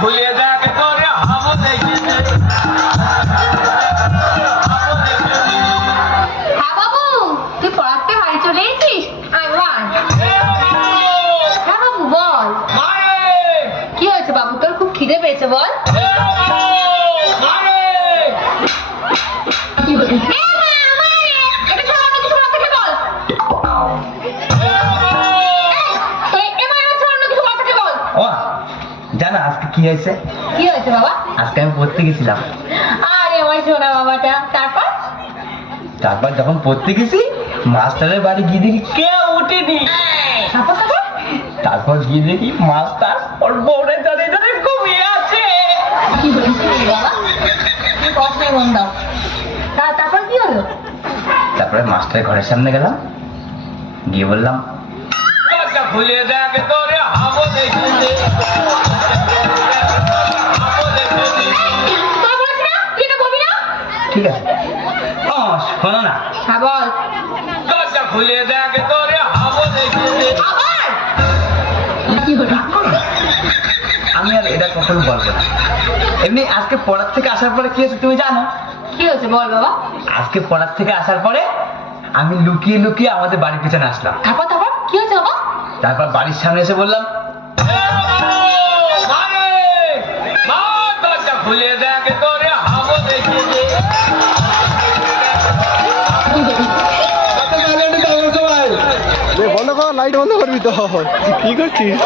খুলে দেখ তোরে হাবো দেখি হ্যাঁ বাবু, তুই পড়াতে বাড়ি চলে এসেছিস? আয় বাবা। হ্যাঁ বাবু বল, কি হয়েছে বাবু, তোর খুব খিদে পেয়েছে বল। কি হয়েছে? জানা আজকে কি হয়েছে? কি হয়েছে বাবা? আজকে আমি পড়তে গেছিলাম। আরে আমার সোনা বাবাটা, তারপর? তারপর যখন পড়তে গেছি মাস্টারের বাড়ি গিয়ে দেখি কেউ উঠেনি। তারপর তারপর? তারপর গিয়ে দেখি মাস্টার ওর বউরে দাঁড়িয়ে দাঁড়িয়ে ঘুমিয়ে আছে। কি হয়েছে বাবা? তুমি পড়াশোনায় মন দাও। তারপর কি হলো? তারপরে মাস্টারের ঘরের সামনে গেলাম, গিয়ে বললাম খুলে দেখ তোরে হাবো দেখি ঠিক আছে। ও শোনো না, হ্যাঁ বল। খুলে দেখ তোরে হাবো দেখি আবার কি হলো? আমি আর এটা কখনো বলবো না। এমনি আজকে পড়ার থেকে আসার পরে কি হয়েছে তুমি জানো? কি হয়েছে বল বাবা। আজকে পড়ার থেকে আসার পরে আমি লুকিয়ে লুকিয়ে আমাদের বাড়ির পিছনে আসলাম। তারপর তারপর কি হয়েছে বাবা? তারপর বাড়ির সামনে এসে বললাম খুলে দেখ তোরে হাবো দেখি বন্ধ কর, লাইট বন্ধ করবি তো, কি করছিস?